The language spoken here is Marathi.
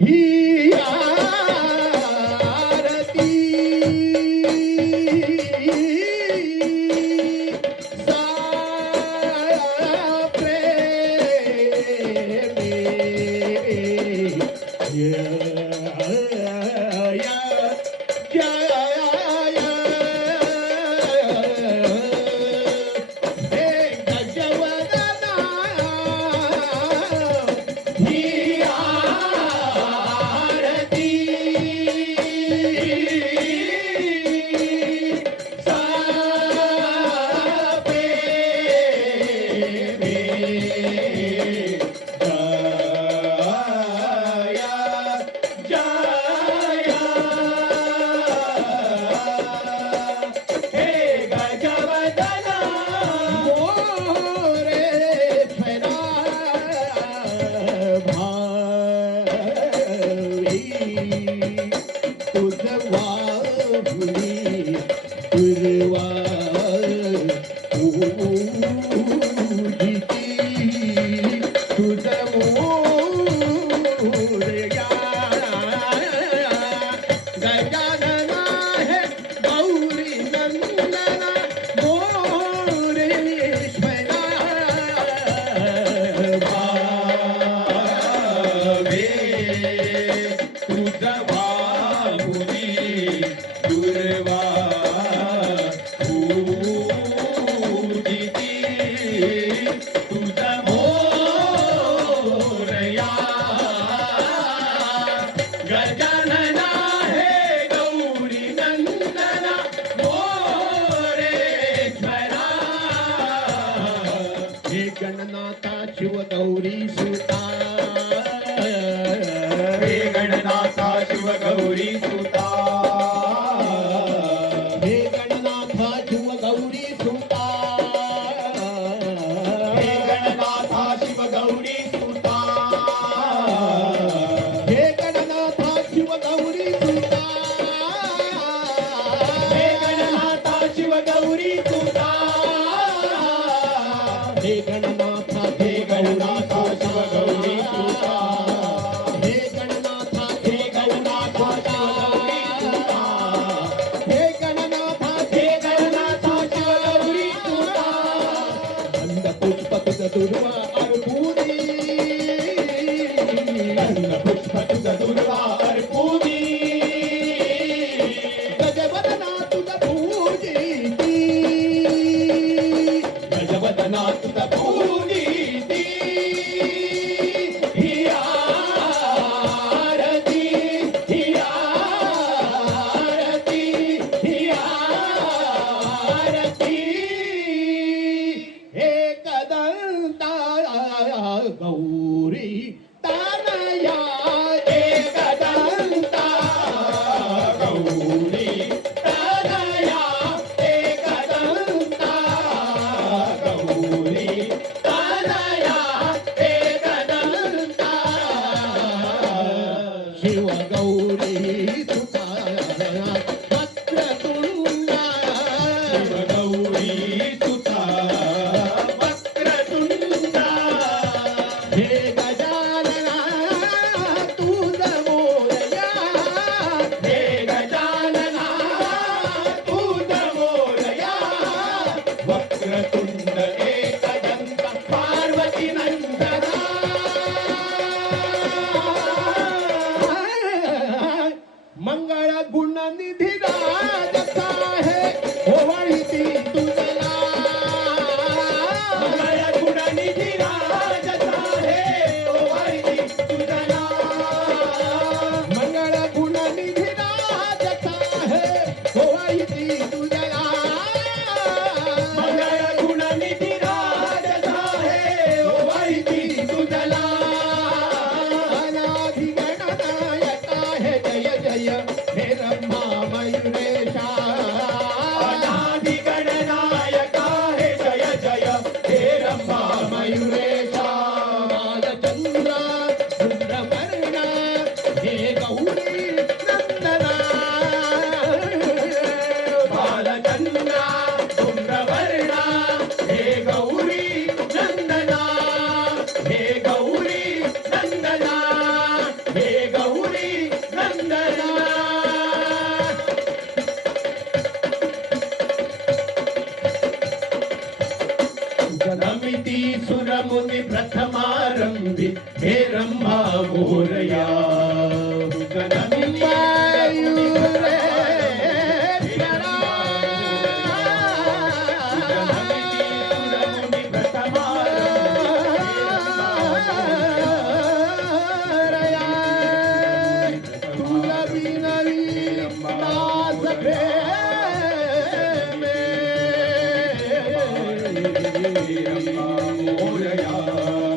ही आरती गणनाथा शिव गौरी सुता हे गणनाथा शिव गौरी सुता हे गणनाथा शिव गौरी सुता हे गणनाथा शिव गौरी सुता हे गणनाथा शिव गौरी सुता हे गणनाथा शिव गौरी सुता हे गणनाथा हे गणनाथा शिव गौरी सुता हे गणनाथा हे गणनाथा शिव गौरी सुता हे गणनाथा हे गणनाथा शिव गौरी सुता गंध पुष्प तुझ दुर्वा अर्पुनी गंध पुष्प तुझ दुर्वा अर्पुनी गजवदना तुझ पूजिती गजवदना तुझ पूजिती ही आरती ही आरती ही आरती हे कदंता गौरी तानया एकदंता गौरी तनया एकदंता गौरी तनया एकदंता शिव गौरी सुता वक्रतुंडा शिव गौरी सुता वक्रतुंडा हे गजानना तुझ मोरया हे गजानना तुझ मोरया वक्रतुंड एकदंत पार्वती नंदना मंगळ गुण निधी राजता है ओवाळीती तुझला मंगळ गुण निधी राजता हे ओवाळी तुझला मंगळ गुण निधी राजता है ओवाळीती तुझला मंगळ गुण निधी राजता हे ओवाळी तुझला अनादि गणनायका है जय जय हे ब्रह्मा मयुरेशा अनादि गणनायका हे जय जय हे रंभा मयुरेशा बालचंद्र सुंदरवर्णा हे गौरी नंदना बालचंद्रा धूम्रवर्णा हे गौरी नंदना हे गौरी नंदना हे गौरी नमिती सुरमुनी प्रथमारंभी हे रंभा मोरया मोरया